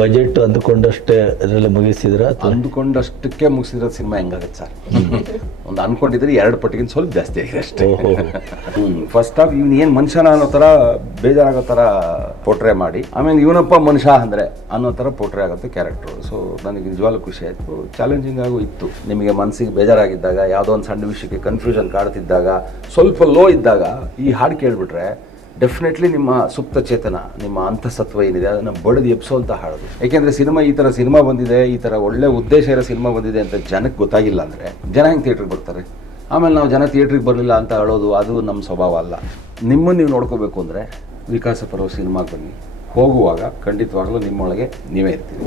Budget ಅಂದ್ಕೊಂಡಷ್ಟೇ ಅದರಲ್ಲಿ ಮುಗಿಸಿದ್ರ ಅಂದ್ಕೊಂಡಷ್ಟಕ್ಕೆ ಮುಗಿಸಿದ್ರ cinema ಹೆಂಗಾಗತ್ತೆ sir? ಒಂದು ಅನ್ಕೊಂಡಿದ್ರೆ ಎರಡು ಪಟ್ಟಿಗಿಂತ ಸ್ವಲ್ಪ ಜಾಸ್ತಿ ಆಗಿದೆ ಅಷ್ಟೇ. ಫಸ್ಟ್ ಆಫ್ ಇವ್ನು ಏನು ಮನುಷ್ಯನ ಅನ್ನೋ ಥರ ಬೇಜಾರಾಗೋ ಥರ ಪೋಟ್ರೆ ಮಾಡಿ ಆಮೇಲೆ ಇವನಪ್ಪ ಮನುಷ್ಯ ಅಂದರೆ ಅನ್ನೋ ಥರ ಪೋಟ್ರೆ ಆಗುತ್ತೆ ಕ್ಯಾರೆಕ್ಟ್ರು ಸೊ ನನಗೆ ನಿಜವಾಗ್ಲೂ ಖುಷಿ ಆಯಿತು. ಚಾಲೆಂಜಿಂಗ್ ಆಗು ಇತ್ತು. ನಿಮಗೆ ಮನಸ್ಸಿಗೆ ಬೇಜಾರಾಗಿದ್ದಾಗ ಯಾವುದೋ ಒಂದು ಸಣ್ಣ ವಿಷಯಕ್ಕೆ ಕನ್ಫ್ಯೂಷನ್ ಕಾಡ್ತಿದ್ದಾಗ ಸ್ವಲ್ಪ ಲೋ ಇದ್ದಾಗ ಈ ಹಾಡು ಕೇಳಿಬಿಟ್ರೆ ಡೆಫಿನೆಟ್ಲಿ ನಿಮ್ಮ ಸುಪ್ತ ಚೇತನ, ನಿಮ್ಮ ಅಂತಸತ್ವ ಏನಿದೆ, ಅದನ್ನು ಬಡಿದು ಎಬ್ಸೋಂತ ಹಾಡೋದು ಯಾಕೆಂದ್ರೆ ಸಿನಿಮಾ ಈ ಥರ ಸಿನಿಮಾ ಬಂದಿದೆ, ಈ ಥರ ಒಳ್ಳೆ ಉದ್ದೇಶ ಇರೋ ಸಿನಿಮಾ ಬಂದಿದೆ ಅಂತ ಜನಕ್ಕೆ ಗೊತ್ತಾಗಿಲ್ಲ ಅಂದರೆ ಜನ ಹೆಂಗೆ ಥಿಯೇಟ್ರಿಗೆ ಬರ್ತಾರೆ? ಆಮೇಲೆ ನಾವು ಜನ ಥಿಯೇಟ್ರಿಗೆ ಬರಲಿಲ್ಲ ಅಂತ ಹೇಳೋದು ಅದು ನಮ್ಮ ಸ್ವಭಾವ ಅಲ್ಲ. ನಿಮ್ಮನ್ನು ನೀವು ನೋಡ್ಕೋಬೇಕು ಅಂದರೆ ವಿಕಾಸ ಪರ್ವ ಸಿನಿಮಾಗೆ ಬನ್ನಿ. ಹೋಗುವಾಗ ಖಂಡಿತವಾಗಲೂ ನಿಮ್ಮೊಳಗೆ ನೀವೇ ಇರ್ತೀವಿ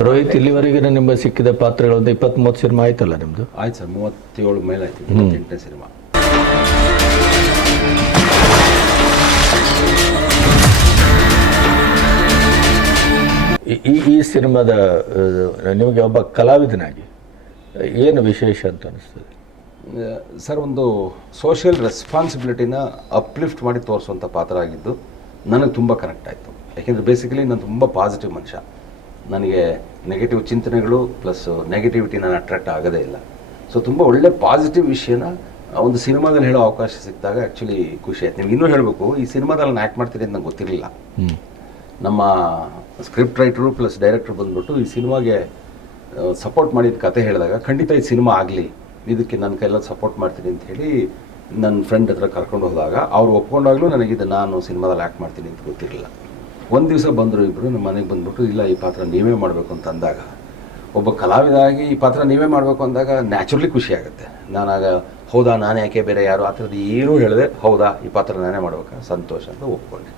ರೋಹಿತ್ ಇಲ್ಲಿವರೆಗೆ ನಿಮ್ಮ ಸಿಕ್ಕಿದ ಪಾತ್ರಗಳು ಒಂದು ಇಪ್ಪತ್ತ್ ಮೂವತ್ತು ಸಿನಿಮಾ ಆಯ್ತಲ್ಲ ನಿಮ್ದು? ಆಯ್ತು ಸರ್ ಮೂವತ್ತೇಳು ಮೇಲೆ ಆಯ್ತು ಎಂಟನೇ ಸಿನಿಮಾ. ಈ- ಈ ಈ ಸಿನಿಮಾದ ನಿಮಗೆ ಒಬ್ಬ ಕಲಾವಿದನಾಗಿ ಏನು ವಿಶೇಷ ಅಂತ ಅನಿಸ್ತದೆ? ಸರ್ ಒಂದು ಸೋಷಿಯಲ್ ರೆಸ್ಪಾನ್ಸಿಬಿಲಿಟಿನ ಅಪ್ಲಿಫ್ಟ್ ಮಾಡಿ ತೋರಿಸುವಂಥ ಪಾತ್ರ ಆಗಿದ್ದು ನನಗೆ ತುಂಬ ಕನೆಕ್ಟ್ ಆಯಿತು. ಯಾಕೆಂದರೆ ಬೇಸಿಕಲಿ ನಾನು ತುಂಬ ಪಾಸಿಟಿವ್ ಮನುಷ್ಯ. ನನಗೆ ನೆಗೆಟಿವ್ ಚಿಂತನೆಗಳು ಪ್ಲಸ್ ನೆಗೆಟಿವಿಟಿ ನಾನು ಅಟ್ರಾಕ್ಟ್ ಆಗೋದೇ ಇಲ್ಲ. ಸೊ ತುಂಬ ಒಳ್ಳೆ ಪಾಸಿಟಿವ್ ವಿಷಯನ ಒಂದು ಸಿನಿಮಾದಲ್ಲಿ ಹೇಳೋ ಅವಕಾಶ ಸಿಕ್ಕಿದಾಗ ಆ್ಯಕ್ಚುಲಿ ಖುಷಿ ಆಯ್ತು. ನಿಮ್ಗೆ ಇನ್ನೂ ಹೇಳಬೇಕು ಈ ಸಿನಿಮಾದಲ್ಲಿ ನಾನು ಆ್ಯಕ್ಟ್ ಮಾಡ್ತೀನಿ ಅಂತ ನಂಗೆ ಗೊತ್ತಿರಲಿಲ್ಲ. ನಮ್ಮ ಸ್ಕ್ರಿಪ್ಟ್ ರೈಟರು ಪ್ಲಸ್ ಡೈರೆಕ್ಟ್ರ್ ಬಂದ್ಬಿಟ್ಟು ಈ ಸಿನಿಮಾಗೆ ಸಪೋರ್ಟ್ ಮಾಡಿದ ಕತೆ ಹೇಳಿದಾಗ ಖಂಡಿತ ಈ ಸಿನಿಮಾ ಆಗಲಿ ಇದಕ್ಕೆ ನನ್ನ ಕೈಲ ಸಪೋರ್ಟ್ ಮಾಡ್ತೀನಿ ಅಂತ ಹೇಳಿ ನನ್ನ ಫ್ರೆಂಡ್ ಹತ್ರ ಕರ್ಕೊಂಡು ಹೋದಾಗ ಅವ್ರು ಒಪ್ಕೊಂಡಾಗಲೂ ನನಗಿದು ನಾನು ಸಿನಿಮಾದಲ್ಲಿ ಆ್ಯಕ್ಟ್ ಮಾಡ್ತೀನಿ ಅಂತ ಗೊತ್ತಿರಲಿಲ್ಲ. ಒಂದು ದಿವಸ ಬಂದರು ಇಬ್ಬರು ನಮ್ಮ ಮನೆಗೆ ಬಂದುಬಿಟ್ಟು ಇಲ್ಲ ಈ ಪಾತ್ರ ನೀವೇ ಮಾಡಬೇಕು ಅಂತ ಅಂದಾಗ ಒಬ್ಬ ಕಲಾವಿದಾಗಿ ಈ ಪಾತ್ರ ನೀವೇ ಮಾಡಬೇಕು ಅಂದಾಗ ನ್ಯಾಚುರಲಿ ಖುಷಿ ಆಗುತ್ತೆ. ನಾನಾಗ ಹೌದಾ ನಾನು ಯಾಕೆ ಬೇರೆ ಯಾರು? ಆ ಥರದ್ದು ಏನೂ ಹೇಳಿದೆ ಹೌದಾ ಈ ಪಾತ್ರ ನಾನೇ ಮಾಡ್ಬೇಕಾ ಸಂತೋಷ ಅಂತ ಒಪ್ಕೊಂಡೆ.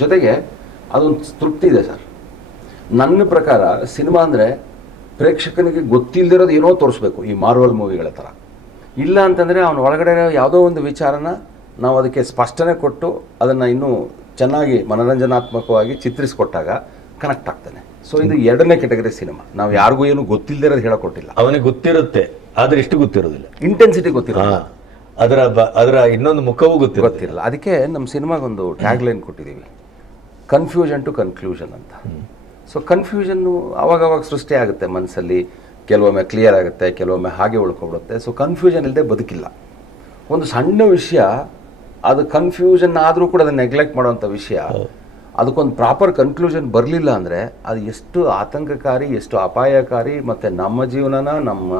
ಜೊತೆಗೆ ಅದೊಂದು ತೃಪ್ತಿ ಇದೆ ಸರ್. ನನ್ನ ಪ್ರಕಾರ ಸಿನಿಮಾ ಅಂದರೆ ಪ್ರೇಕ್ಷಕನಿಗೆ ಗೊತ್ತಿಲ್ಲದಿರೋದು ಏನೋ ತೋರಿಸ್ಬೇಕು ಈ ಮಾರ್ವಲ್ ಮೂವಿಗಳ ಥರ ಇಲ್ಲ ಅಂತಂದರೆ ಅವನ ಒಳಗಡೆ ಯಾವುದೋ ಒಂದು ವಿಚಾರನ ನಾವು ಅದಕ್ಕೆ ಸ್ಪಷ್ಟನೆ ಕೊಟ್ಟು ಅದನ್ನು ಇನ್ನೂ ಚೆನ್ನಾಗಿ ಮನೋರಂಜನಾತ್ಮಕವಾಗಿ ಚಿತ್ರಿಸಿಕೊಟ್ಟಾಗ ಕನೆಕ್ಟ್ ಆಗ್ತಾನೆ. ಸೊ ಇದು ಎರಡನೇ ಕೆಟಗರಿ ಸಿನಿಮಾ ನಾವು ಯಾರಿಗೂ ಏನು ಗೊತ್ತಿಲ್ಲದಿರೋದು ಹೇಳಕೊಟ್ಟಿಲ್ಲ. ಅವನಿಗೆ ಗೊತ್ತಿರುತ್ತೆ ಆದರೆ ಇಷ್ಟು ಗೊತ್ತಿರೋದಿಲ್ಲ. ಇಂಟೆನ್ಸಿಟಿ ಗೊತ್ತಿರಲ್ಲ ಹಾ ಅದರ ಬ- ಅದರ ಇನ್ನೊಂದು ಮುಖವೂ ಗೊತ್ತಿರುತ್ತೆ ಗೊತ್ತಿರಲ್ಲ. ಅದಕ್ಕೆ ನಮ್ಮ ಸಿನಿಮಾಗೊಂದು ಟ್ಯಾಗ್ ಲೈನ್ ಕೊಟ್ಟಿದ್ದೀವಿ ಕನ್ಫ್ಯೂಷನ್ ಟು ಕನ್ಕ್ಲೂಷನ್ ಅಂತ. ಸೊ ಕನ್ಫ್ಯೂಷನ್ನು ಅವಾಗವಾಗ ಸೃಷ್ಟಿ ಆಗುತ್ತೆ ಮನಸ್ಸಲ್ಲಿ ಕೆಲವೊಮ್ಮೆ ಕ್ಲಿಯರ್ ಆಗುತ್ತೆ ಕೆಲವೊಮ್ಮೆ ಹಾಗೆ ಉಳ್ಕೊಬಿಡುತ್ತೆ. ಸೊ ಕನ್ಫ್ಯೂಷನ್ ಇಲ್ಲದೆ ಬದುಕಿಲ್ಲ. ಒಂದು ಸಣ್ಣ ವಿಷಯ ಅದು ಕನ್ಫ್ಯೂಷನ್ ಆದರೂ ಕೂಡ ಅದನ್ನು ನೆಗ್ಲೆಕ್ಟ್ ಮಾಡೋವಂಥ ವಿಷಯ. ಅದಕ್ಕೊಂದು ಪ್ರಾಪರ್ ಕನ್ಕ್ಲೂಷನ್ ಬರಲಿಲ್ಲ ಅಂದರೆ ಅದು ಎಷ್ಟು ಆತಂಕಕಾರಿ ಎಷ್ಟು ಅಪಾಯಕಾರಿ ಮತ್ತು ನಮ್ಮ ಜೀವನನ ನಮ್ಮ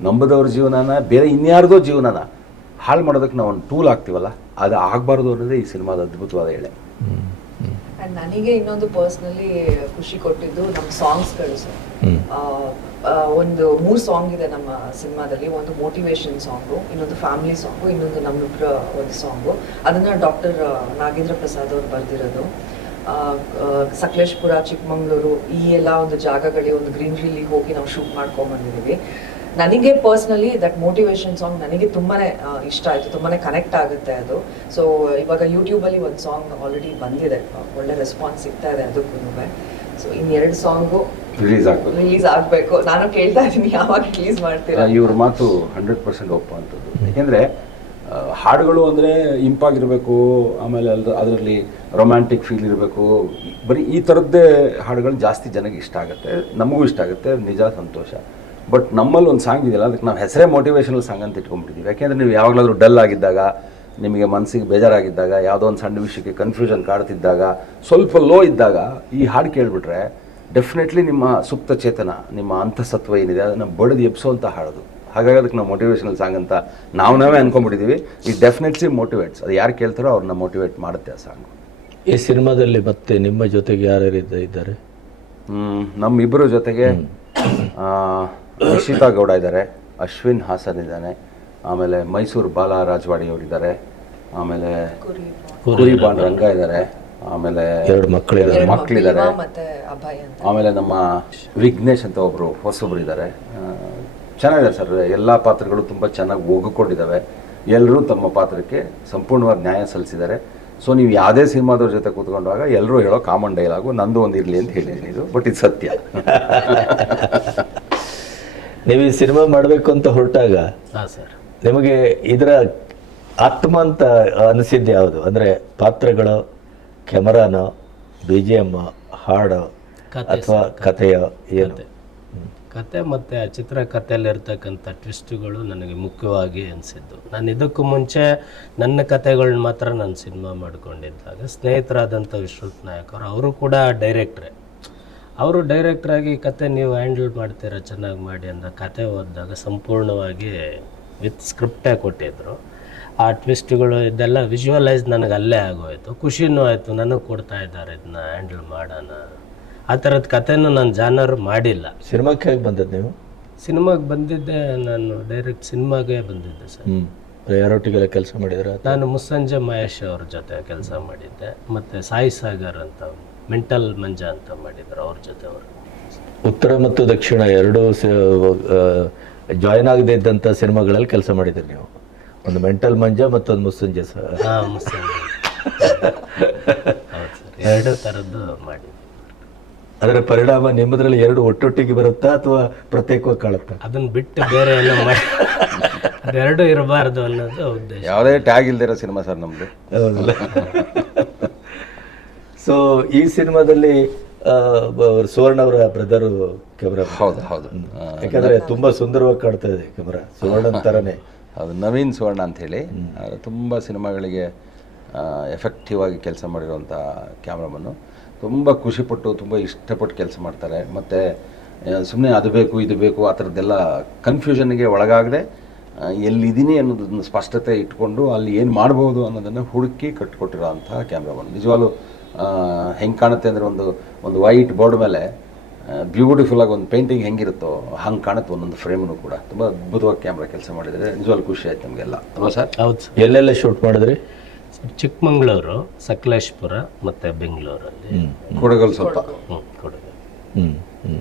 ನಂಬದವ್ರ ಜೀವನನ ಬೇರೆ ಇನ್ಯಾರ್ದೋ ಜೀವನನ ಹಾಳು ಮಾಡೋದಕ್ಕೆ ನಾವು ಒಂದು ಟೂಲ್ ಆಗ್ತೀವಲ್ಲ ಅದು ಆಗಬಾರ್ದು ಅನ್ನೋದೇ ಈ ಸಿನಿಮಾದ ಅದ್ಭುತವಾದ ಎಳೆ ಅಂಡ್ ನನಗೆ ಇನ್ನೊಂದು ಪರ್ಸ್ನಲಿ ಖುಷಿ ಕೊಟ್ಟಿದ್ದು ನಮ್ಮ ಸಾಂಗ್ಸ್ಗಳು ಸರ್ ಒಂದು ಮೂರು ಸಾಂಗ್ ಇದೆ ನಮ್ಮ ಸಿನಿಮಾದಲ್ಲಿ. ಒಂದು ಮೋಟಿವೇಶನ್ ಸಾಂಗು ಇನ್ನೊಂದು ಫ್ಯಾಮಿಲಿ ಸಾಂಗು ಇನ್ನೊಂದು ನಮ್ಮಿಬ್ಬರ ಒಂದು ಸಾಂಗು ಅದನ್ನ ಡಾಕ್ಟರ್ ನಾಗೇಂದ್ರ ಪ್ರಸಾದ್ ಅವರು ಬರೆದಿರೋದು. ಸಕಲೇಶ್ಪುರ ಚಿಕ್ಕಮಂಗ್ಳೂರು ಈ ಎಲ್ಲ ಒಂದು ಜಾಗಗಳಿಗೆ ಒಂದು ಗ್ರೀನ್ರಿಲಿ ಹೋಗಿ ನಾವು ಶೂಟ್ ಮಾಡ್ಕೊಂಡ್ ಬಂದಿದ್ದೀವಿ. ನನಗೆ ಪರ್ಸ್ನಲಿ ದಟ್ ಮೋಟಿವೇಶನ್ ಸಾಂಗ್ ನನಗೆ ತುಂಬಾನೇ ಇಷ್ಟ ಆಯ್ತು ತುಂಬಾನೇ ಕನೆಕ್ಟ್ ಆಗುತ್ತೆ ಅದು. ಸೊ ಇವಾಗ ಯೂಟ್ಯೂಬ್ ಅಲ್ಲಿ ಒಂದು ಸಾಂಗ್ ಆಲ್ರೆಡಿ ಬಂದಿದೆ. ಒಳ್ಳೆ ರೆಸ್ಪಾನ್ಸ್ ಸಿಗ್ತಾ ಇದೆ ಅದಕ್ಕೂ ಸೊ ಇನ್ ಎರಡು ಸಾಂಗು ರಿಲೀಸ್ ಆಗಬೇಕು. ರಿಲೀಸ್ ಆಗಬೇಕು. ನಾನು ಕೇಳ್ತಾ ಇದ್ದೀನಿ ಯಾವಾಗ ರಿಲೀಸ್ ಮಾಡ್ತೀರಾ? ಇವ್ರ ಮಾತು ಹಂಡ್ರೆಡ್ ಪರ್ಸೆಂಟ್ ಒಪ್ಪುವಂಥದ್ದು ಯಾಕೆಂದರೆ ಹಾಡುಗಳು ಅಂದರೆ ಇಂಪಾಗಿರಬೇಕು ಆಮೇಲೆ ಅಲ್ಲದ ಅದರಲ್ಲಿ ರೊಮ್ಯಾಂಟಿಕ್ ಫೀಲ್ ಇರಬೇಕು. ಬರೀ ಈ ಥರದ್ದೇ ಹಾಡುಗಳು ಜಾಸ್ತಿ ಜನಕ್ಕೆ ಇಷ್ಟ ಆಗುತ್ತೆ. ನಮಗೂ ಇಷ್ಟ ಆಗುತ್ತೆ. ನಿಜ ಸಂತೋಷ. ಬಟ್ ನಮ್ಮಲ್ಲಿ ಒಂದು ಸಾಂಗ್ ಇದೆಯಲ್ಲ ಅದಕ್ಕೆ ನಾವು ಹೆಸರೇ ಮೋಟಿವೇಶನಲ್ ಸಾಂಗ್ ಅಂತ ಇಟ್ಕೊಂಡ್ಬಿಟ್ಟಿದ್ದೀವಿ ಯಾಕೆಂದರೆ ನೀವು ಯಾವಾಗಲಾದರೂ ಡಲ್ ಆಗಿದ್ದಾಗ ನಿಮಗೆ ಮನಸ್ಸಿಗೆ ಬೇಜಾರಾಗಿದ್ದಾಗ ಯಾವುದೋ ಒಂದು ಸಣ್ಣ ವಿಷಯಕ್ಕೆ ಕನ್ಫ್ಯೂಷನ್ ಕಾಡ್ತಿದ್ದಾಗ ಸ್ವಲ್ಪ ಲೋ ಇದ್ದಾಗ ಈ ಹಾಡು ಕೇಳಿಬಿಟ್ರೆ ಡೆಫಿನೆಟ್ಲಿ ನಿಮ್ಮ ಸುಪ್ತ ಚೇತನ ನಿಮ್ಮ ಅಂತಸತ್ವ ಏನಿದೆ ಅದನ್ನು ಬಡಿದು ಎಬ್ಸೋಂತ ಹಾಡೋದು. ಹಾಗಾಗಿ ಅದಕ್ಕೆ ನಾವು ಮೋಟಿವೇಶನಲ್ ಸಾಂಗ್ ಅಂತ ನಾವು ನಾವೇ ಅನ್ಕೊಂಡ್ಬಿಟ್ಟಿದ್ದೀವಿ ಈ ಡೆಫಿನೆಟ್ಲಿ ಮೋಟಿವೇಟ್ಸ್ ಅದು ಯಾರು ಕೇಳ್ತಾರೋ ಅವ್ರನ್ನ ಮೋಟಿವೇಟ್ ಮಾಡುತ್ತೆ ಆ ಸಾಂಗು ಈ ಸಿನಿಮಾದಲ್ಲಿ ಮತ್ತೆ ನಿಮ್ಮ ಜೊತೆಗೆ ಯಾರ್ಯಾರು ಇದ್ದಾರೆ? ಇದ್ದಾರೆ ನಮ್ಮಿಬ್ಬರ ಜೊತೆಗೆ ಆ, ಗೌಡ ಇದ್ದಾರೆ ಅಶ್ವಿನ್ ಹಾಸನ್ ಇದ್ದಾನೆ ಆಮೇಲೆ ಮೈಸೂರು ಬಾಲ ರಾಜವಾಡಿ ಅವರಿದ್ದಾರೆ ಆಮೇಲೆ ಕುರಿ ಬಾನ್ ರಂಗ ಇದ್ದಾರೆ ಆಮೇಲೆ ಎರಡು ಮಕ್ಕಳಿದ್ದಾರೆ ಇದ್ದಾರೆ ಮಕ್ಕಳಿದ್ದಾರೆ ಮಕ್ಕಳು, ಅಭಯ್ ಅಂತ. ಆಮೇಲೆ ನಮ್ಮ ವಿಘ್ನೇಶ್ ಅಂತ ಒಬ್ಬರು ಹೊಸೊಬ್ರು ಇದ್ದಾರೆ. ಚೆನ್ನಾಗಿದೆ ಸರ್ ಎಲ್ಲ ಪಾತ್ರಗಳು ತುಂಬ ಚೆನ್ನಾಗಿ ಒಗ್ಗಿಕೊಂಡಿದ್ದಾವೆ ಎಲ್ಲರೂ ತಮ್ಮ ಪಾತ್ರಕ್ಕೆ ಸಂಪೂರ್ಣವಾಗಿ ನ್ಯಾಯ ಸಲ್ಲಿಸಿದ್ದಾರೆ. ಸೊ ನೀವು ಯಾವುದೇ ಸಿನಿಮಾದವ್ರ ಜೊತೆ ಕೂತ್ಕೊಂಡಾಗ ಎಲ್ಲರೂ ಹೇಳೋ ಕಾಮನ್ ಡೈಲಾಗು ನಂದು ಒಂದು ಇರಲಿ ಅಂತ ಹೇಳಿದ್ದೀನಿ ಇದು ಬಟ್ ಇದು ಸತ್ಯ. ನೀವು ಈ ಸಿನಿಮಾ ಮಾಡಬೇಕು ಅಂತ ಹೊರಟಾಗ ಹಾಂ ಸರ್. ನಿಮಗೆ ಇದರ ಆತ್ಮ ಅಂತ ಅನಿಸಿದ್ದು ಯಾವುದು? ಅಂದರೆ ಪಾತ್ರಗಳು ಕ್ಯಾಮರಾನೋ ಬಿ ಜಿ ಎಂ ಹಾಡು ಅಥವಾ ಕಥೆಯೋ ಏನು? ಕತೆ ಕತೆ ಮತ್ತು ಆ ಚಿತ್ರಕಥೆಯಲ್ಲಿರ್ತಕ್ಕಂಥ ಟ್ವಿಸ್ಟ್ಗಳು ನನಗೆ ಮುಖ್ಯವಾಗಿ ಅನಿಸಿದ್ದು. ನಾನು ಇದಕ್ಕೂ ಮುಂಚೆ ನನ್ನ ಕತೆಗಳನ್ನ ಮಾತ್ರ ನಾನು ಸಿನಿಮಾ ಮಾಡ್ಕೊಂಡಿದ್ದಾಗ ಸ್ನೇಹಿತರಾದಂಥ ವಿಶ್ವತ್ ನಾಯಕ್ ಅವರು ಅವರು ಕೂಡ ಡೈರೆಕ್ಟ್ರೇ. ಅವರು ಡೈರೆಕ್ಟ್ರಾಗಿ ಕತೆ ನೀವು ಹ್ಯಾಂಡಲ್ ಮಾಡ್ತೀರಾ ಚೆನ್ನಾಗಿ ಮಾಡಿ ಅಂತ ಕತೆ ಓದಿದಾಗ ಸಂಪೂರ್ಣವಾಗಿ ವಿತ್ ಸ್ಕ್ರಿಪ್ಟೇ ಕೊಟ್ಟಿದ್ರು. ಆ ಟ್ವಿಸ್ಟ್ಗಳು ಇದೆಲ್ಲ ವಿಜುವಲೈಸ್ ನನಗೆ ಅಲ್ಲೇ ಆಗೋಯ್ತು. ಖುಷಿನೂ ಆಯಿತು ನನಗೆ ಕೊಡ್ತಾ ಇದ್ದಾರೆ ಇದನ್ನ ಹ್ಯಾಂಡಲ್ ಮಾಡೋಣ. ಆ ಥರದ ಕತೆನೂ ನಾನು ಜಾನರ್ ಮಾಡಿಲ್ಲ. ಸಿನಿಮಾಕ್ಕೆ ಹೇಗೆ ಬಂದದ್ದು ನೀವು? ಸಿನಿಮಾಗೆ ಬಂದಿದ್ದೆ ನಾನು ಡೈರೆಕ್ಟ್ ಸಿನಿಮಾಗೆ ಬಂದಿದ್ದೆ ಸರ್. ಯಾರೊಟ್ಟಿಗೆಲ್ಲ ಕೆಲಸ ಮಾಡಿದ್ರೆ? ನಾನು ಮುಸ್ಸಂಜೆ ಮಹೇಶ್ ಅವ್ರ ಜೊತೆ ಕೆಲಸ ಮಾಡಿದ್ದೆ ಮತ್ತು ಸಾಯಿ ಸಾಗರ್ ಅಂತ ಮೆಂಟಲ್ ಮಂಜ ಅಂತ ಮಾಡಿದ್ರು ಅವ್ರ ಜೊತೆ ಅವರು. ಉತ್ತರ ಮತ್ತು ದಕ್ಷಿಣ ಎರಡೂ ಜಾಯ್ನ್ ಆಗದೇ ಇದ್ದಂಥ ಸಿನಿಮಾಗಳಲ್ಲಿ ಕೆಲಸ ಮಾಡಿದ್ರಿ ನೀವು. ಒಂದು ಮೆಂಟಲ್ ಮಂಜ ಮತ್ತೊಂದು ಮುಸ್ಸಂಜೆ ಸಹ. ಎರಡು ಥರದ್ದು ಮಾಡಿ ಅದರ ಪರಿಣಾಮ ನಿಮ್ಮದ್ರಲ್ಲಿ ಎರಡು ಒಟ್ಟೊಟ್ಟಿಗೆ ಬರುತ್ತಾ ಅಥವಾ ಪ್ರತ್ಯೇಕವಾಗಿ ಕಾಣುತ್ತಾ? ಅದನ್ನ ಬಿಟ್ಟು ಬೇರೆ ಎಲ್ಲ ಮಾಡಿ ಅದೆರಡು ಇರಬಾರದು ಅನ್ನೋದು ಉದ್ದೇಶ. ಯಾವುದೇ ಟ್ಯಾಗ್ ಇಲ್ದಿರೋ ಸಿನಿಮಾ ಸರ್ ನಮ್ದು. ಸೊ ಈ ಸಿನಿಮಾದಲ್ಲಿ ಸುವರ್ಣ ಅವರ ಬ್ರದರು ಕ್ಯಾಮ್ರಾ ಹೌದು ಹೌದು. ಯಾಕಂದ್ರೆ ತುಂಬಾ ಸುಂದರವಾಗಿ ಕಾಣ್ತಾ ಇದೆ ಕ್ಯಾಮ್ರಾ ಸುವರ್ಣ ತರನೇ. ಅದು ನವೀನ್ ಸುವರ್ಣ ಅಂತ ಹೇಳಿ. ತುಂಬ ಸಿನಿಮಾಗಳಿಗೆ ಎಫೆಕ್ಟಿವ್ ಆಗಿ ಕೆಲಸ ಮಾಡಿರುವಂಥ ಕ್ಯಾಮ್ರಾಮನ್ನು ತುಂಬ ಖುಷಿಪಟ್ಟು ತುಂಬ ಇಷ್ಟಪಟ್ಟು ಕೆಲಸ ಮಾಡ್ತಾರೆ. ಮತ್ತು ಸುಮ್ಮನೆ ಅದು ಬೇಕು ಇದು ಬೇಕು ಆ ಥರದ್ದೆಲ್ಲ ಕನ್ಫ್ಯೂಷನ್ಗೆ ಒಳಗಾಗದೆ ಎಲ್ಲಿದ್ದೀನಿ ಅನ್ನೋದನ್ನು ಸ್ಪಷ್ಟತೆ ಇಟ್ಕೊಂಡು ಅಲ್ಲಿ ಏನು ಮಾಡ್ಬೋದು ಅನ್ನೋದನ್ನು ಹುಡುಕಿ ಕಟ್ಟಿಕೊಟ್ಟಿರೋ ಅಂಥ ಕ್ಯಾಮ್ರಾಮನ್ ನಿಜವಾಗ್ಲೂ ಹೆಂಗೆ ಕಾಣುತ್ತೆ ಅಂದರೆ ಒಂದು ಒಂದು ವೈಟ್ ಬೋರ್ಡ್ ಮೇಲೆ ಬ್ಯೂಟಿಫುಲ್ ಆಗಿ ಒಂದು ಪೇಂಟಿಂಗ್ ಹೆಂಗಿರುತ್ತೋ ಹಂಗೆ ಕಾಣುತ್ತೆ ಒಂದೊಂದು ಫ್ರೇಮ್ನು ಕೂಡ. ತುಂಬ ಅದ್ಭುತವಾಗಿ ಕ್ಯಾಮ್ರಾ ಕೆಲಸ ಮಾಡಿದರೆ ನಿಜವಾಗ್ಲೂ ಖುಷಿ ಆಯ್ತು ನಮಗೆಲ್ಲ ಅಲ್ವಾ ಸರ್? ಹೌದು ಸರ್. ಎಲ್ಲೆಲ್ಲ ಶೂಟ್ ಮಾಡಿದ್ರಿ? ಚಿಕ್ಕಮಂಗ್ಳೂರು ಸಕಲೇಶ್ಪುರ ಮತ್ತು ಬೆಂಗಳೂರಲ್ಲಿ. ಕೊಡಗಲ್ ಸ್ವಲ್ಪ. ಹ್ಞೂ ಕೊಡಗು ಹ್ಮ್ ಹ್ಮ್.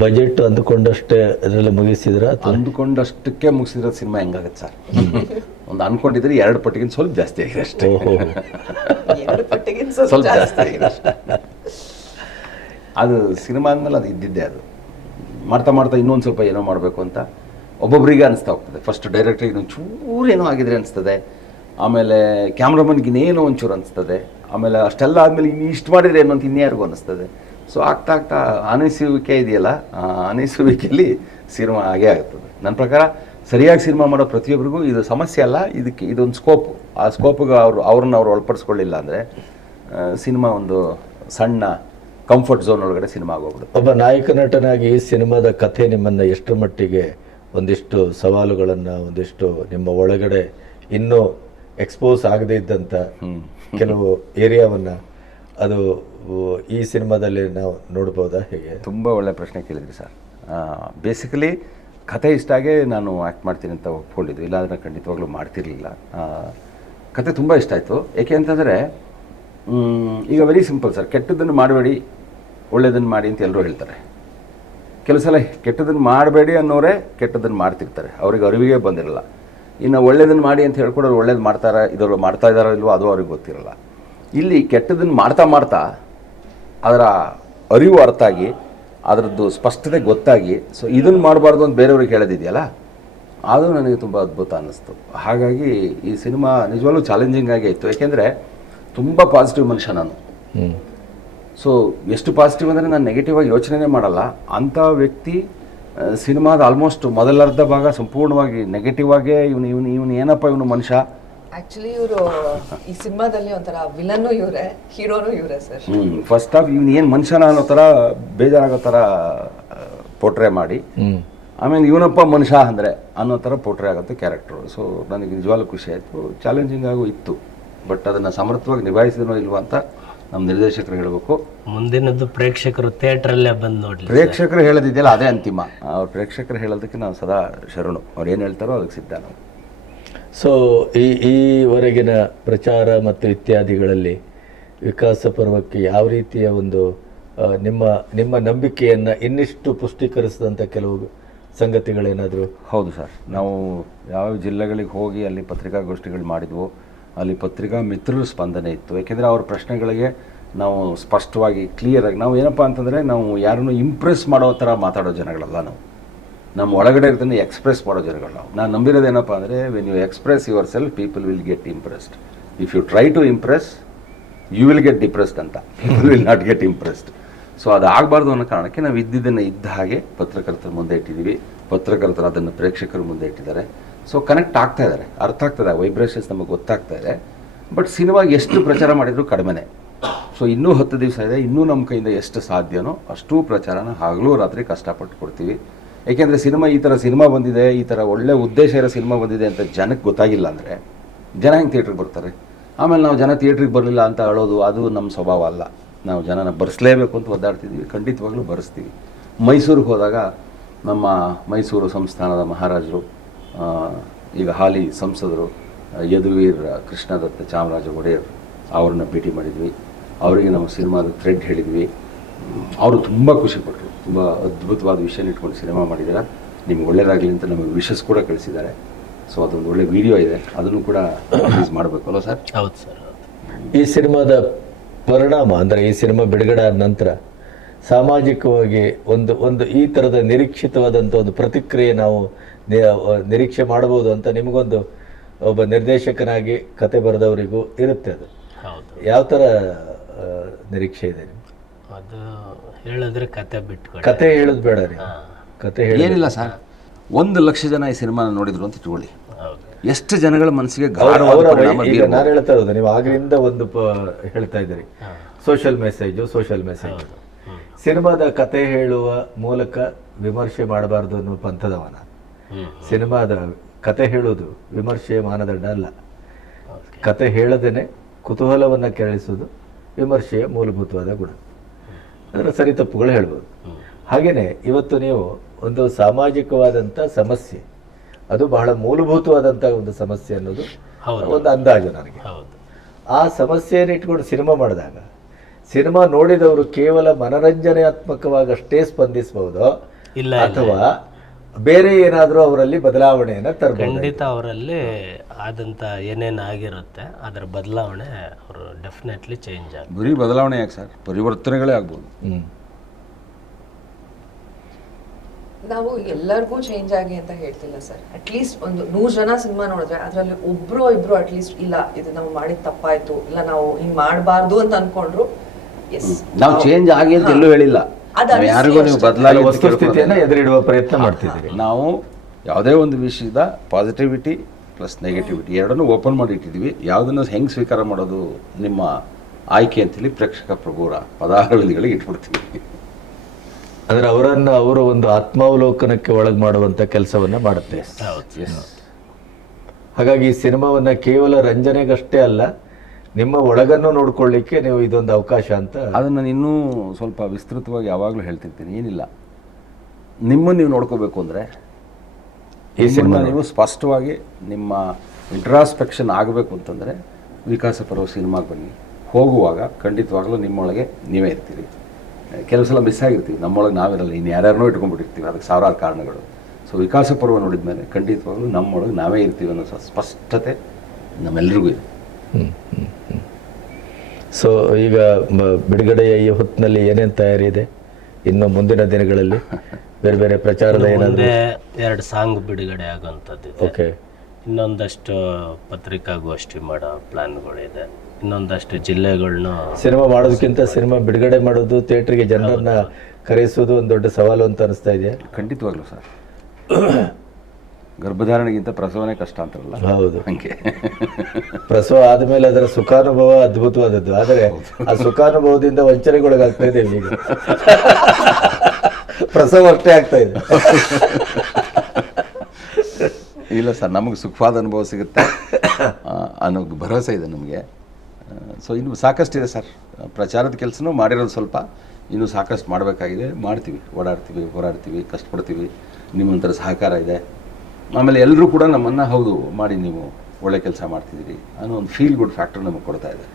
ಬಜೆಟ್ ಅಂದುಕೊಂಡಷ್ಟೇ ಅದರಲ್ಲಿ ಮುಗಿಸಿದ್ರ ಅಂದ್ಕೊಂಡಷ್ಟಕ್ಕೆ ಮುಗಿಸಿದ್ರ ಸಿನಿಮಾ ಹೆಂಗಾಗತ್ತೆ ಸರ್? ಒಂದು ಅನ್ಕೊಂಡಿದ್ರೆ ಎರಡು ಪಟ್ಟಿಗಿಂತ ಸ್ವಲ್ಪ ಜಾಸ್ತಿ ಆಗಿದೆ ಅಷ್ಟೇ. ಸ್ವಲ್ಪ ಜಾಸ್ತಿ ಆಗಿದೆ ಅದು ಸಿನಿಮಾ ಅಂದಮೇಲೆ ಅದು ಇದ್ದಿದ್ದೆ ಅದು. ಮಾಡ್ತಾ ಮಾಡ್ತಾ ಇನ್ನೊಂದು ಸ್ವಲ್ಪ ಏನೋ ಮಾಡಬೇಕು ಅಂತ ಒಬ್ಬೊಬ್ಬರಿಗೆ ಅನಿಸ್ತಾ ಹೋಗ್ತದೆ. ಫಸ್ಟ್ ಡೈರೆಕ್ಟ್ರಿಗೆ ಇನ್ನೊಂದು ಚೂರು ಏನೋ ಆಗಿದ್ರೆ ಅನಿಸ್ತದೆ. ಆಮೇಲೆ ಕ್ಯಾಮ್ರಾಮನ್ಗೆ ಇನ್ನೇನೋ ಒಂಚೂರು ಅನಿಸ್ತದೆ. ಆಮೇಲೆ ಅಷ್ಟೆಲ್ಲ ಆದಮೇಲೆ ಇನ್ನು ಇಷ್ಟು ಮಾಡಿದ್ರೆ ಏನೋ ಅಂತ ಇನ್ಯಾರಿಗೂ ಅನಿಸ್ತದೆ. ಸೊ ಆಗ್ತಾ ಆಗ್ತಾ ಅನಿಸುವಿಕೆ ಇದೆಯಲ್ಲ ಆ ಅನಿಸುವಿಕೆಯಲ್ಲಿ ಸಿನಿಮಾ ಆಗೇ ಆಗ್ತದೆ ನನ್ನ ಪ್ರಕಾರ ಸರಿಯಾಗಿ ಸಿನಿಮಾ ಮಾಡೋ ಪ್ರತಿಯೊಬ್ಬರಿಗೂ ಇದು ಸಮಸ್ಯೆ ಅಲ್ಲ ಇದಕ್ಕೆ ಇದೊಂದು ಸ್ಕೋಪ್ ಆ ಸ್ಕೋಪಿಗೆ ಅವರು ಅವ್ರನ್ನ ಅವ್ರು ಒಳಪಡಿಸ್ಕೊಳ್ಳಿಲ್ಲ ಅಂದರೆ ಸಿನಿಮಾ ಒಂದು ಸಣ್ಣ ಕಂಫರ್ಟ್ ಝೋನ್ ಒಳಗಡೆ ಸಿನಿಮಾ ಆಗೋಗ್ಬಿಡುತ್ತೆ. ಒಬ್ಬ ನಾಯಕ ನಟನಾಗಿ ಈ ಸಿನಿಮಾದ ಕಥೆ ನಿಮ್ಮನ್ನ ಎಷ್ಟು ಮಟ್ಟಿಗೆ ಒಂದಿಷ್ಟು ಸವಾಲುಗಳನ್ನು ಒಂದಿಷ್ಟು ನಿಮ್ಮ ಒಳಗಡೆ ಇನ್ನೂ ಎಕ್ಸ್ಪೋಸ್ ಆಗದೇ ಇದ್ದಂಥ ಕೆಲವು ಏರಿಯಾವನ್ನು ಅದು ಈ ಸಿನಿಮಾದಲ್ಲಿ ನಾವು ನೋಡ್ಬೋದಾ ಹೇಗೆ? ತುಂಬ ಒಳ್ಳೆ ಪ್ರಶ್ನೆ ಕೇಳಿದ್ರಿ ಸರ್. ಬೇಸಿಕಲಿ ಕತೆ ಇಷ್ಟ ಆಗೇ ನಾನು ಆ್ಯಕ್ಟ್ ಮಾಡ್ತೀನಿ ಅಂತ ಒಪ್ಕೊಂಡಿದ್ದು. ಇಲ್ಲಾಂದರೆ ಖಂಡಿತವಾಗ್ಲೂ ಮಾಡ್ತಿರ್ಲಿಲ್ಲ. ಕತೆ ತುಂಬ ಇಷ್ಟ ಆಯಿತು. ಏಕೆ ಅಂತಂದರೆ ಈಗ ವೆರಿ ಸಿಂಪಲ್ ಸರ್ ಕೆಟ್ಟದನ್ನು ಮಾಡಬೇಡಿ ಒಳ್ಳೆಯದನ್ನು ಮಾಡಿ ಅಂತ ಎಲ್ಲರೂ ಹೇಳ್ತಾರೆ. ಕೆಲವು ಸಲ ಕೆಟ್ಟದನ್ನು ಮಾಡಬೇಡಿ ಅನ್ನೋರೇ ಕೆಟ್ಟದನ್ನು ಮಾಡ್ತಿರ್ತಾರೆ. ಅವ್ರಿಗೆ ಅರಿವಿಗೆ ಬಂದಿರಲ್ಲ. ಇನ್ನು ಒಳ್ಳೇದನ್ನು ಮಾಡಿ ಅಂತ ಹೇಳ್ಕೊಡೋರು ಒಳ್ಳೇದು ಮಾಡ್ತಾರೆ ಇದರ ಮಾಡ್ತಾ ಇದ್ದಾರೋ ಇಲ್ವೋ ಅದು ಅವ್ರಿಗೆ ಗೊತ್ತಿರಲ್ಲ. ಇಲ್ಲಿ ಕೆಟ್ಟದನ್ನು ಮಾಡ್ತಾ ಮಾಡ್ತಾ ಅದರ ಅರಿವು ಅರ್ಥ ಆಗಿ, ಅದರದ್ದು ಸ್ಪಷ್ಟತೆ ಗೊತ್ತಾಗಿ ಸೊ ಇದನ್ನು ಮಾಡಬಾರ್ದು ಅಂತ ಬೇರೆಯವ್ರಿಗೆ ಹೇಳೋದಿದೆಯಲ್ಲ? ಅದು ನನಗೆ ತುಂಬ ಅದ್ಭುತ ಅನ್ನಿಸ್ತು. ಹಾಗಾಗಿ ಈ ಸಿನಿಮಾ ನಿಜವಾಗ್ಲೂ ಚಾಲೆಂಜಿಂಗ್ ಆಗೇ ಇತ್ತು ಯಾಕೆಂದರೆ ತುಂಬ ಪಾಸಿಟಿವ್ ಮನುಷ್ಯ ನಾನು. ಸೊ ಎಷ್ಟು ಪಾಸಿಟಿವ್ ಅಂದರೆ ನಾನು ನೆಗೆಟಿವ್ ಆಗಿ ಯೋಚನೆನೇ ಮಾಡಲ್ಲ. ಅಂಥ ವ್ಯಕ್ತಿ ಸಿನಿಮಾದ ಆಲ್ಮೋಸ್ಟ್ ಮೊದಲರ್ಧ ಭಾಗ ಸಂಪೂರ್ಣವಾಗಿ ನೆಗೆಟಿವ್ ಆಗೇ ಇವನು ಇವನು ಇವನು ಏನಪ್ಪ ಇವನು ಮನುಷ್ಯ? ಆಕ್ಚುಲಿ ಇವರು ಈ ಸಿನಿಮಾದಲ್ಲಿ ಒಂಥರ ವಿಲನ್ನು ಇವರೇ ಹೀರೋನು ಇವರೇ ಸರ್. ಫಸ್ಟ್ ಆಫ್ ಇವನು ಏನು ಮನುಷ್ಯನ ಅನ್ನೋ ಥರ ಬೇಜಾರಾಗೋ ಥರ ಪೋಟ್ರೆ ಮಾಡಿ. ಆಮೇಲೆ ಇವನಪ್ಪ ಮನುಷ್ಯ ಅಂದರೆ ಅನ್ನೋ ಥರ ಪೋಟ್ರೆ ಆಗುತ್ತೆ ಕ್ಯಾರೆಕ್ಟ್ರು ಸೊ ನನಗೆ ನಿಜವಾಗ್ಲೂ ಖುಷಿ ಆಯಿತು. ಚಾಲೆಂಜಿಂಗ್ ಆಗು ಇತ್ತು. ಬಟ್ ಅದನ್ನು ಸಮರ್ಥವಾಗಿ ನಿಭಾಯಿಸಿದ್ರು ಇಲ್ವೋ ಅಂತ ನಮ್ಮ ನಿರ್ದೇಶಕರು ಹೇಳಬೇಕು. ಮುಂದಿನದ್ದು ಪ್ರೇಕ್ಷಕರು ಥಿಯೇಟ್ರಲ್ಲೇ ಬಂದು ನೋಡಿ ಪ್ರೇಕ್ಷಕರು ಹೇಳೋದಿದೆಯಲ್ಲ ಅದೇ ಅಂತಿಮ. ಅವ್ರು ಪ್ರೇಕ್ಷಕರು ಹೇಳೋದಕ್ಕೆ ನಾವು ಸದಾ ಶರಣು. ಅವ್ರು ಏನು ಹೇಳ್ತಾರೋ ಅದಕ್ಕೆ ಸಿದ್ಧ ನಾವು. ಸೊ ಈ ಈವರೆಗಿನ ಪ್ರಚಾರ ಮತ್ತು ಇತ್ಯಾದಿಗಳಲ್ಲಿ ವಿಕಾಸ ಪರ್ವಕ್ಕೆ ಯಾವ ರೀತಿಯ ಒಂದು ನಿಮ್ಮ ನಿಮ್ಮ ನಂಬಿಕೆಯನ್ನು ಇನ್ನಿಷ್ಟು ಪುಷ್ಟೀಕರಿಸಿದಂಥ ಕೆಲವು ಸಂಗತಿಗಳೇನಾದರೂ? ಹೌದು ಸರ್. ನಾವು ಯಾವ ಜಿಲ್ಲೆಗಳಿಗೆ ಹೋಗಿ ಅಲ್ಲಿ ಪತ್ರಿಕಾಗೋಷ್ಠಿಗಳು ಮಾಡಿದ್ವು ಅಲ್ಲಿ ಪತ್ರಿಕಾ ಮಿತ್ರರ ಸ್ಪಂದನೆ ಇತ್ತು. ಯಾಕೆಂದರೆ ಅವ್ರ ಪ್ರಶ್ನೆಗಳಿಗೆ ನಾವು ಸ್ಪಷ್ಟವಾಗಿ ಕ್ಲಿಯರಾಗಿ ನಾವು ಏನಪ್ಪ ಅಂತಂದರೆ, ನಾವು ಯಾರನ್ನು ಇಂಪ್ರೆಸ್ ಮಾಡೋ ಥರ ಮಾತಾಡೋ ಜನಗಳಲ್ಲ ನಾವು. ನಮ್ಮ ಒಳಗಡೆ ಇರ್ತದೆ ಎಕ್ಸ್ಪ್ರೆಸ್ ಮಾಡೋ ಜನಗಳು ನಾವು. ನಾನು ನಂಬಿರೋದೇನಪ್ಪ ಅಂದರೆ when you express yourself people will get impressed if you try to impress you will get depressed ಅಂತ. People will not get impressed so ಅದು ಆಗಬಾರ್ದು ಅನ್ನೋ ಕಾರಣಕ್ಕೆ ನಾವು ಇದ್ದಿದ್ದನ್ನು ಇದ್ದ ಹಾಗೆ ಪತ್ರಕರ್ತರ ಮುಂದೆ ಇಟ್ಟಿದ್ದೀವಿ. ಪತ್ರಕರ್ತರು ಅದನ್ನು ಪ್ರೇಕ್ಷಕರ ಮುಂದೆ ಇಟ್ಟಿದ್ದಾರೆ. ಸೊ ಕನೆಕ್ಟ್ ಆಗ್ತಾ ಇದ್ದಾರೆ. ಅರ್ಥ ಆಗ್ತದೆ ವೈಬ್ರೇಷನ್ಸ್ ನಮಗೆ ಗೊತ್ತಾಗ್ತಾ ಇದೆ. ಬಟ್ ಸಿನಿಮಾ ಎಷ್ಟು ಪ್ರಚಾರ ಮಾಡಿದರೂ ಕಡಿಮೆನೇ. ಸೊ ಇನ್ನೂ ಹತ್ತು ದಿವಸ ಇದೆ, ಇನ್ನೂ ನಮ್ಮ ಕೈಯಿಂದ ಎಷ್ಟು ಸಾಧ್ಯನೋ ಅಷ್ಟೂ ಪ್ರಚಾರನ ಹಾಗಲೂ ರಾತ್ರಿ ಕಷ್ಟಪಟ್ಟು ಕೊಡ್ತೀವಿ. ಏಕೆಂದರೆ ಸಿನಿಮಾ ಈ ಥರ ಸಿನಿಮಾ ಬಂದಿದೆ, ಈ ಥರ ಒಳ್ಳೆ ಉದ್ದೇಶ ಇರೋ ಸಿನಿಮಾ ಬಂದಿದೆ ಅಂತ ಜನಕ್ಕೆ ಗೊತ್ತಾಗಿಲ್ಲ ಅಂದರೆ ಜನ ಹೆಂಗೆ ಥಿಯೇಟ್ರಿಗೆ ಬರ್ತಾರೆ? ಆಮೇಲೆ ನಾವು ಜನ ಥಿಯೇಟ್ರಿಗೆ ಬರಲಿಲ್ಲ ಅಂತ ಹೇಳೋದು ಅದು ನಮ್ಮ ಸ್ವಭಾವ ಅಲ್ಲ. ನಾವು ಜನನ ಬರೆಸಲೇಬೇಕು ಅಂತ ಒದ್ದಾಡ್ತಿದ್ವಿ ಖಂಡಿತವಾಗ್ಲೂ ಬರೆಸ್ತೀವಿ. ಮೈಸೂರಿಗೆ ಹೋದಾಗ ನಮ್ಮ ಮೈಸೂರು ಸಂಸ್ಥಾನದ ಮಹಾರಾಜರು ಈಗ ಹಾಲಿ ಸಂಸದರು, ಯದುವೀರ್ ಕೃಷ್ಣದತ್ತ ಚಾಮರಾಜ ಒಡೆಯರ್ ಅವ್ರನ್ನ ಭೇಟಿ ಮಾಡಿದ್ವಿ. ಅವರಿಗೆ ನಮ್ಮ ಸಿನಿಮಾದ ಥ್ರೆಡ್ ಹೇಳಿದ್ವಿ. ಅವರು ತುಂಬ ಖುಷಿಪಟ್ಟರು ತುಂಬ ಅದ್ಭುತವಾದ ವಿಷಯ ಇಟ್ಕೊಂಡು ಸಿನಿಮಾ ಮಾಡಿದ್ದಾರೆ ನಿಮ್ಗೆ ಒಳ್ಳೆಯದಾಗಲಿ ಅಂತ ನಮಗೆ ವಿಶಸ್ ಕೂಡ ಕಳಿಸಿದ್ದಾರೆ. ಸೊ ಅದೊಂದು ಒಳ್ಳೆ ವಿಡಿಯೋ ಇದೆ. ಅದನ್ನು ಕೂಡ ರಿಲೀಸ್ ಮಾಡಬೇಕು, ಅಲ್ವ ಸರ್ ಹೌದು ಸರ್ ಈ ಸಿನಿಮಾದ ಪರಿಣಾಮ ಅಂದರೆ ಈ ಸಿನಿಮಾ ಬಿಡುಗಡೆ ಆದ ನಂತರ ಸಾಮಾಜಿಕವಾಗಿ ಒಂದು ಒಂದು ಈ ಥರದ ನಿರೀಕ್ಷಿತವಾದಂಥ ಒಂದು ಪ್ರತಿಕ್ರಿಯೆ ನಾವು ನಿರೀಕ್ಷೆ ಮಾಡಬಹುದು ಅಂತ ನಿಮಗೊಂದು ಒಬ್ಬ ನಿರ್ದೇಶಕನಾಗಿ ಕತೆ ಬರೆದವರಿಗೂ ಇರುತ್ತೆ ಅದು. ಹೌದು. ಯಾವ ಥರ ನಿರೀಕ್ಷೆ ಇದೆ? ಅದು ಹೇಳಿದ್ರೆ ಕತೆ ಬಿಟ್ಟು ಕತೆ ಹೇಳೋದು ಬೇಡ ರೀ ಕತೆ ಹೇಳಿ ಏನಿಲ್ಲ ಸರ್. ಒಂದು ಲಕ್ಷ ಜನ ಈ ಸಿನಿಮಾನ ನೋಡಿದ್ರು ಅಂತ ಇಟ್ಕೊಳ್ಳಿ ಹೌದು. ಎಷ್ಟು ಜನಗಳ ಮನಸ್ಸಿಗೆ. ನಾನು ಹೇಳ್ತಾ ಇರೋದು ನೀವು ಆಗಲಿಂದ ಒಂದು ಪ- ಹೇಳ್ತಾ ಇದ್ದೀರಿ. ಸೋಷಿಯಲ್ ಮೆಸೇಜು ಸೋಷಿಯಲ್ ಮೆಸೇಜ್ ಸಿನಿಮಾದ ಕತೆ ಹೇಳುವ ಮೂಲಕ ವಿಮರ್ಶೆ ಮಾಡಬಾರ್ದು ಅನ್ನೋ ಪಂಥದವನ. ಸಿನಿಮಾದ ಕತೆ ಹೇಳೋದು ವಿಮರ್ಶೆಯ ಮಾನದಂಡ ಅಲ್ಲ. ಕತೆ ಹೇಳದೇನೆ ಕುತೂಹಲವನ್ನು ಕೆರಳಿಸೋದು ವಿಮರ್ಶೆಯ ಮೂಲಭೂತವಾದ ಗುಣ. ಅದರ ಸರಿ ತಪ್ಪುಗಳು ಹೇಳ್ಬೋದು. ಹಾಗೆಯೇ ಇವತ್ತು ನೀವು ಒಂದು ಸಾಮಾಜಿಕವಾದಂಥ ಸಮಸ್ಯೆ ಅದು ಬಹಳ ಮೂಲಭೂತವಾದಂಥ ಒಂದು ಸಮಸ್ಯೆ ಅನ್ನೋದು ಒಂದು ಅಂದಾಜು ನನಗೆ. ಹೌದು. ಆ ಸಮಸ್ಯೆಯನ್ನು ಇಟ್ಕೊಂಡು ಸಿನಿಮಾ ಮಾಡಿದಾಗ ಸಿನಿಮಾ ನೋಡಿದವರು ಕೇವಲ ಮನರಂಜನಾತ್ಮಕವಾಗಷ್ಟೇ ಸ್ಪಂದಿಸಬಹುದು ಇಲ್ಲ ಅಥವಾ ಬೇರೆ ಏನಾದರೂ ಅವರಲ್ಲಿ ಬದಲಾವಣೆಯನ್ನು ತರಬಹುದು ಖಂಡಿತ ಅವರಲ್ಲಿ ಆದಂಥ ಏನೇನು ಆಗಿರುತ್ತೆ ಅದರ ಬದಲಾವಣೆ ಅವರು ಡೆಫಿನೆಟ್ಲಿ ಚೇಂಜ್ ಆಗ ಗುರಿ ಬದಲಾವಣೆ ಯಾಕೆ ಸರ್? ಪರಿವರ್ತನೆಗಳೇ ಆಗ್ಬೋದು. ಹ್ಮ್. ನಾವು ಎಲ್ಲರಿಗೂ ಚೇಂಜ್ ಆಗಿ ಅಂತ ಹೇಳ್ತಿಲ್ಲ ಸರ್. ಅಟ್ಲೀಸ್ಟ್ ಒಂದು ನೂರು ಜನ ಸಿನಿಮಾ ನೋಡಿದ್ರೆ ಅದರಲ್ಲಿ ಒಬ್ರು ಇಬ್ರು ಅಟ್ಲೀಸ್ಟ್ ಇಲ್ಲ ಇದು ನಾವು ಮಾಡಿದ ತಪ್ಪಾಯ್ತು ಇಲ್ಲ ನಾವು ಹಿಂಗ್ ಮಾಡಬಾರ್ದು ಅಂತ ಅನ್ಕೊಂಡ್ರು ಎಸ್ ನಾವು ಚೇಂಜ್ ಆಗಿ ಅಂತ ಎಲ್ಲೂ ಹೇಳಿಲ್ಲ. ಯಾರಿಗೂ ನೀವು ಬದಲಾಗಿ ವಸ್ತುಸ್ಥಿತಿಯನ್ನು ಎದುರಿಡುವ ಪ್ರಯತ್ನ ಮಾಡ್ತಿದ್ದೀವಿ. ನಾವು ಯಾವುದೇ ಒಂದು ವಿಷಯದ ಪಾಸಿಟಿವಿಟಿ ಪ್ಲಸ್ ನೆಗೆಟಿವಿಟಿ ಎರಡನ್ನೂ ಓಪನ್ ಮಾಡಿ ಇಟ್ಟಿದ್ದೀವಿ. ಯಾವುದನ್ನು ಹೆಂಗೆ ಸ್ವೀಕಾರ ಮಾಡೋದು ನಿಮ್ಮ ಆಯ್ಕೆ ಅಂತೇಳಿ ಪ್ರೇಕ್ಷಕ ಪ್ರಭುರ ಪದಾರವಿಧಿಗಳಿಗೆ ಇಟ್ಬಿಡ್ತೀವಿ. ಅಂದ್ರೆ ಅವರನ್ನು ಅವರು ಒಂದು ಆತ್ಮಾವಲೋಕನಕ್ಕೆ ಒಳಗೆ ಮಾಡುವಂತ ಕೆಲಸವನ್ನ ಮಾಡುತ್ತೆ. ಹೌದು ಹಾಗಾಗಿ ಈ ಸಿನಿಮಾವನ್ನ ಕೇವಲ ರಂಜನೆಗಷ್ಟೇ ಅಲ್ಲ ನಿಮ್ಮ ಒಳಗನ್ನು ನೋಡ್ಕೊಳ್ಳಿಕ್ಕೆ ನೀವು ಇದೊಂದು ಅವಕಾಶ ಅಂತ ಅದನ್ನು ನಾನು ಇನ್ನೂ ಸ್ವಲ್ಪ ವಿಸ್ತೃತವಾಗಿ ಯಾವಾಗಲೂ ಹೇಳ್ತಿರ್ತೀನಿ. ಏನಿಲ್ಲ. ನಿಮ್ಮನ್ನು ನೀವು ನೋಡ್ಕೋಬೇಕು ಅಂದರೆ ಈ ಸಿನಿಮಾ ನೀವು ಸ್ಪಷ್ಟವಾಗಿ ನಿಮ್ಮ ಇಂಟ್ರಾಸ್ಪೆಕ್ಷನ್ ಆಗಬೇಕು ಅಂತಂದರೆ ವಿಕಾಸ ಪರ್ವ ಸಿನಿಮಾಗೆ ಬನ್ನಿ. ಹೋಗುವಾಗ ಖಂಡಿತವಾಗಲೂ ನಿಮ್ಮೊಳಗೆ ನೀವೇ ಇರ್ತೀರಿ. ಕೆಲವು ಸಲ ಮಿಸ್ ಆಗಿರ್ತೀವಿ. ನಮ್ಮೊಳಗೆ ನಾವಿರಲ್ಲ. ಇನ್ನು ಯಾರ್ಯಾರನೋ ಇಟ್ಕೊಂಡ್ಬಿಟ್ಟಿರ್ತೀವಿ. ಅದಕ್ಕೆ ಸಾವಿರಾರು ಕಾರಣಗಳು. ಸೊ ವಿಕಾಸ ಪರ್ವ ನೋಡಿದ ಮೇಲೆ ಖಂಡಿತವಾಗಲೂ ನಮ್ಮೊಳಗೆ ನಾವೇ ಇರ್ತೀವಿ ಅನ್ನೋ ಸ್ಪಷ್ಟತೆ ನಮ್ಮೆಲ್ಲರಿಗೂ ಇದೆ. ಸೊ ಈಗ ಬಿಡುಗಡೆಯ ಈ ಹೊತ್ತಿನಲ್ಲಿ ಏನೇನು ತಯಾರಿ ಇದೆ? ಇನ್ನು ಮುಂದಿನ ದಿನಗಳಲ್ಲಿ ಬೇರೆ ಬೇರೆ ಪ್ರಚಾರದ ಏನಾದ್ರು? ಮುಂದೆ ಎರಡು ಸಾಂಗ್ ಬಿಡುಗಡೆ ಆಗುವಂಥದ್ದು ಇದೆ. ಓಕೆ ಇನ್ನೊಂದಷ್ಟು ಪತ್ರಿಕಾಗೋಷ್ಠಿ ಮಾಡೋ ಪ್ಲಾನ್ಗಳಿದೆ ಇನ್ನೊಂದಷ್ಟು ಜಿಲ್ಲೆಗಳನ್ನ ಸಿನಿಮಾ ಮಾಡೋದಕ್ಕಿಂತ ಸಿನಿಮಾ ಬಿಡುಗಡೆ ಮಾಡೋದು ಥಿಯೇಟ್ರಿಗೆ ಜನರನ್ನ ಕರೆಸೋದು ಒಂದು ದೊಡ್ಡ ಸವಾಲು ಅಂತ ಅನಿಸ್ತಾ ಇದೆಯಾ ಖಂಡಿತವಾಗ್ಲೂ ಸರ್. ಗರ್ಭಧಾರಣೆಗಿಂತ ಪ್ರಸವನೇ ಕಷ್ಟ ಅಂತಾರಲ್ಲ? ಹೌದು. ಹಂಗೆ. ಪ್ರಸವ ಆದಮೇಲೆ ಅದರ ಸುಖಾನುಭವ ಅದ್ಭುತವಾದದ್ದು. ಆದರೆ ಆ ಸುಖಾನುಭವದಿಂದ ವಂಚನೆಗೊಳಗಾಗ್ತಾ ಇದೆ ಈಗ. ಪ್ರಸವ ಅಷ್ಟೇ ಆಗ್ತಾ ಇದೆ. ಇಲ್ಲ ಸರ್ ನಮಗೆ ಸುಖವಾದ ಅನುಭವ ಸಿಗುತ್ತೆ. ಅನ್ನೋ ಭರವಸೆ ಇದೆ ನಮಗೆ. ಸೊ ಇನ್ನು ಸಾಕಷ್ಟಿದೆ ಸರ್. ಪ್ರಚಾರದ ಕೆಲಸನೂ ಮಾಡಿರೋದು ಸ್ವಲ್ಪ. ಇನ್ನೂ ಸಾಕಷ್ಟು ಮಾಡಬೇಕಾಗಿದೆ. ಮಾಡ್ತೀವಿ. ಓಡಾಡ್ತೀವಿ ಹೋರಾಡ್ತೀವಿ ಕಷ್ಟಪಡ್ತೀವಿ. ನಿಮ್ಮಂಥರ ಸಹಕಾರ ಇದೆ. ಆಮೇಲೆ ಎಲ್ಲರೂ ಕೂಡ ನಮ್ಮನ್ನು ಹೌದು ಮಾಡಿ ನೀವು ಒಳ್ಳೆ ಕೆಲಸ ಮಾಡ್ತಿದ್ದೀರಿ ಅನ್ನೋ ಒಂದು ಫೀಲ್ ಗುಡ್ ಫ್ಯಾಕ್ಟರ್ ನಮಗೆ ಕೊಡ್ತಾ ಇದೆ.